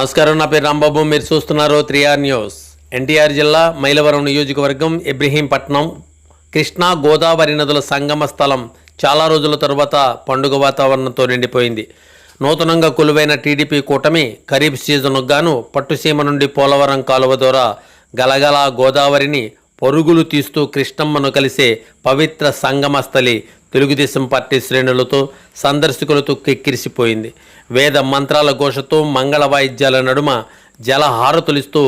నమస్కారం నా పేరు రాంబాబు. మీరు చూస్తున్నారు త్రీఆర్ న్యూస్. ఎన్టీఆర్ జిల్లా మైలవరం నియోజకవర్గం ఇబ్రహీంపట్నం కృష్ణా గోదావరి నదుల సంగమ స్థలం చాలా రోజుల తరువాత పండుగ వాతావరణంతో నిండిపోయింది. నూతనంగా కొలువైన టీడీపీ కూటమి ఖరీఫ్ సీజన్కు గాను పట్టుసీమ నుండి పోలవరం కాలువ ద్వారా గలగల గోదావరిని పరుగులు తీస్తూ కృష్ణమ్మను కలిసే పవిత్ర సంగమస్థలి తెలుగుదేశం పార్టీ శ్రేణులతో సందర్శకులతో కెక్కిరిసిపోయింది. వేద మంత్రాల ఘోషతో మంగళ వాయిద్యాల నడుమ జలహారతులిస్తూ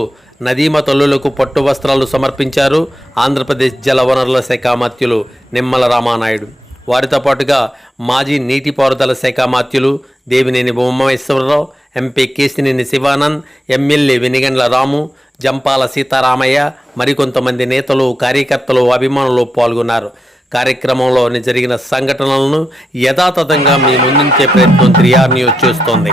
నదీమ తల్లులకు పట్టు వస్త్రాలు సమర్పించారు ఆంధ్రప్రదేశ్ జలవనరుల శాఖ మాత్యులు నిమ్మల రామానాయుడు. వారితో పాటుగా మాజీ నీటిపారుదల శాఖ మాత్యులు దేవినేని బొమ్మేశ్వరరావు ఎంపీ కేసినేని శివానంద్ ఎమ్మెల్యే వెనిగండ్ల రాము జంపాల సీతారామయ్య మరికొంతమంది నేతలు కార్యకర్తలు అభిమానులు పాల్గొన్నారు. కార్యక్రమంలో జరిగిన సంఘటనలను యథాతథంగా మీ ముందుంచే ప్రయత్నం త్రియార్ న్యూస్ చేస్తోంది.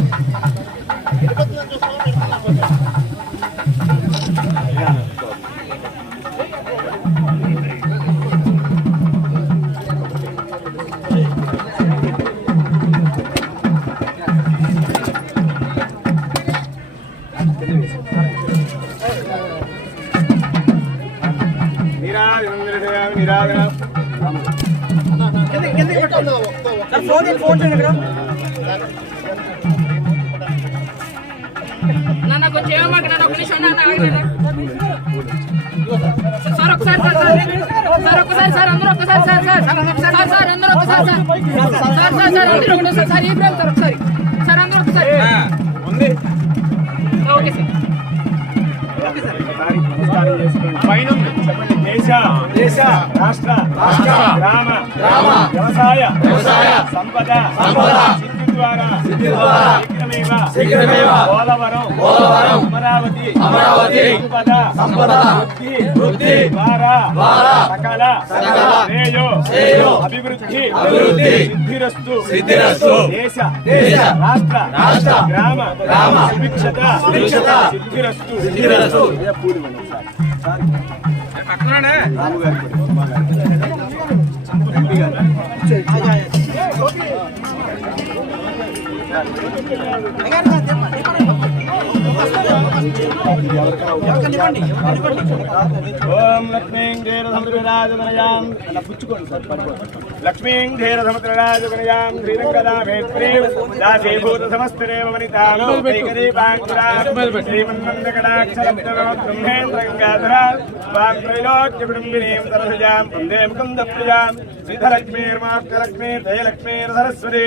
నాన్న కొంచెం ఏమమ్మా నాన్న ఒక నిమిషం నాన్న ఆగండి సార్ ఒకసారి సార్ సార్ సార్ ఒక్కసారి సార్ అందరూ ఒక్కసారి సార్ సార్ సార్ సార్ అందరూ ఒక్కసారి సార్ సార్ సార్ సార్ అందరూ ఒకటేసారి సార్ ఈ ప్రేమ సార్ ఒకసారి సార్ అందరూ ఒకసారి ఉంది ఆ, ఓకే సార్ రాష్ట్ర రాష్ట్ర గ్రామ గ్రామ వ్యవసాయ వ్యవసాయ సంపద సంపద సిద్ధి ద్వారా సిద్ధి ద్వారా శీఘ్రమేవ శీఘ్రమేవ పోలవరం పోలవరం అమరావతి అమరావతి సంపద సంపద వృద్ధి వృద్ధి ద్వారా ద్వారా సకల సకల శ్రేయో శ్రేయో అభివృద్ధి అభివృద్ధి సిద్ధిరస్తు సిద్ధిరస్తు దేశ దేశ రాష్ట్ర రాష్ట్ర గ్రామ గ్రామ సుభిక్షత సుభిక్షత సిద్ధిరస్తు. సిద్ధిరస్తు. పూడి రాము గారి ఎంపీ గారు ఓం లక్ష్మీం ధీర సముద్రరాజమనయాం అలా పుచ్చుకోండి సార్ పడుకోండి లక్ష్మీం ధీర సముద్రరాజమనయాం శ్రీరంగదామేత్రీం దాసీభూత సమస్తరేవ వనితాం వైఖరీ బాంకురాం శ్రీమన్మందకటాక్షరబ్ధనో బ్రహ్మేంద్ర గంగాధరా వాం త్రైలోక్య విడుంబినీం సరసజాం వందే ముకుంద ప్రియాం శ్రీధరలక్ష్మీర్మార్గలక్ష్మీర్ జయలక్ష్మీర్ సరస్వతి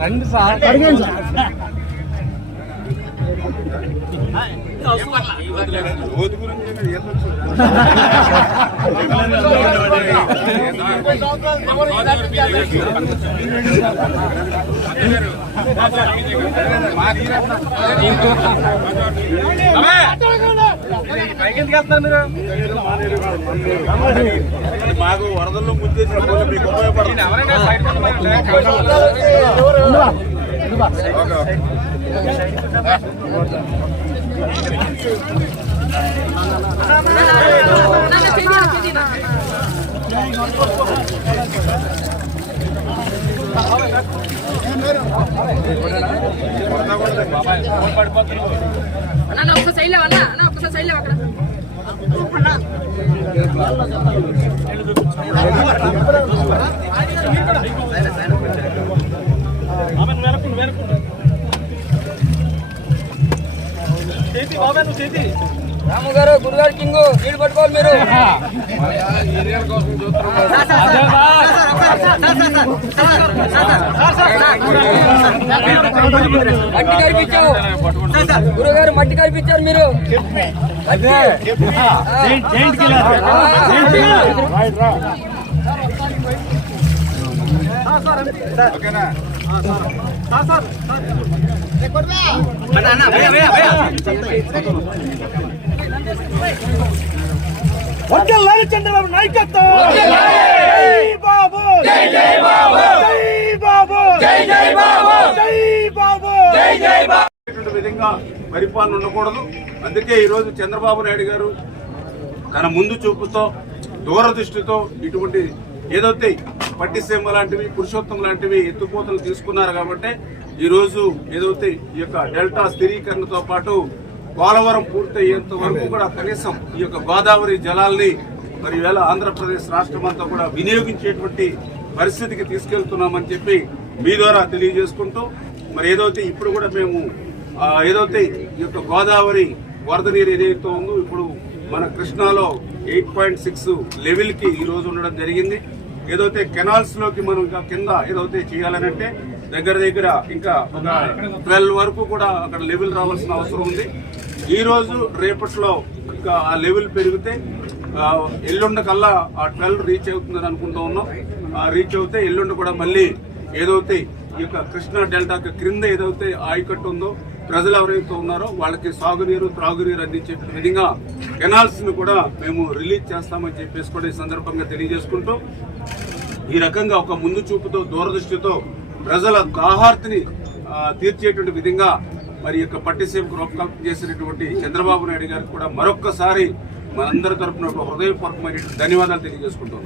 రండి సార్ అడిగాను సార్. పైకి మాకు వరదల్లో ముంచేసిన పోలు మీకు ఉపయోగపడుతుంది సైడ్ నాన్న చెయ్యి చెయ్యి నాన్న సైడ్ లేవు అన్న అన్న ఒక్కసారి సైడ్ లేవు అక్కడ రాము గారు గురుగారు కింగ్ వీడు పట్టుకోవాలి మీరు మట్టి కనిపించావు గురుగారు మట్టి కనిపించారు మీరు వర్గల్లాలి చంద్రబాబు నాయకత్వం. జై బాబు. జై జై బాబు. జై బాబు. జై జై బాబు. జై బాబు. జై జై ఇటువంటి విధంగా పరిపాలన ఉండకూడదు. అందుకే ఈ రోజు చంద్రబాబు నాయుడు గారు తన ముందు చూపుతో దూరదృష్టితో ఇటువంటి ఏదైతే పట్టిసీమ లాంటివి పురుషోత్తం లాంటివి ఎత్తుపోతలు తీసుకున్నారు కాబట్టి ఈ రోజు ఏదైతే ఈ యొక్క డెల్టా స్థిరీకరణతో పాటు పోలవరం పూర్తయ్యేంత వరకు కూడా కనీసం ఈ యొక్క గోదావరి జలాల్ని మరి వేళ ఆంధ్రప్రదేశ్ రాష్ట్రం అంతా కూడా వినియోగించేటువంటి పరిస్థితికి తీసుకెళ్తున్నామని చెప్పి మీ ద్వారా తెలియజేసుకుంటూ మరి ఏదైతే ఇప్పుడు కూడా మేము ఏదైతే ఈ యొక్క గోదావరి వరద నీరు ఏదైతే ఉందో ఇప్పుడు మన కృష్ణాలో ఎయిట్ పాయింట్ సిక్స్ లెవెల్కి ఈరోజు ఉండడం జరిగింది. ఏదైతే కెనాల్స్లోకి మనం ఇంకా కింద ఏదైతే చేయాలనంటే దగ్గర దగ్గర ఇంకా ఒక ట్వెల్వ్ వరకు కూడా అక్కడ లెవెల్ రావాల్సిన అవసరం ఉంది. ఈరోజు రేపట్లో ఇంకా ఆ లెవెల్ పెరిగితే ఎల్లుండ కల్లా ఆ ట్వెల్వ్ రీచ్ అవుతుందని అనుకుంటూ ఉన్నాం. ఆ రీచ్ అవుతే ఎల్లుండ కూడా మళ్ళీ ఏదైతే ఈ యొక్క కృష్ణా డెల్టా క్రింద ఏదైతే ఆయకట్టు ఉందో ప్రజలు ఎవరైతే ఉన్నారో వాళ్ళకి సాగునీరు త్రాగునీరు అందించే విధంగా కెనాల్స్ను కూడా మేము రిలీజ్ చేస్తామని చెప్పేసి కూడా ఈ సందర్భంగా తెలియజేసుకుంటూ ఈ రకంగా ఒక ముందు చూపుతో దూరదృష్టితో ప్రజల దాహార్తిని తీర్చేటువంటి విధంగా మరి యొక్క పట్టిసీమకు రూపకల్పన చేసినటువంటి చంద్రబాబు నాయుడు గారికి కూడా మరొక్కసారి మనందరి తరఫున హృదయపూర్వకమైనటువంటి ధన్యవాదాలు తెలియజేసుకుంటున్నాం.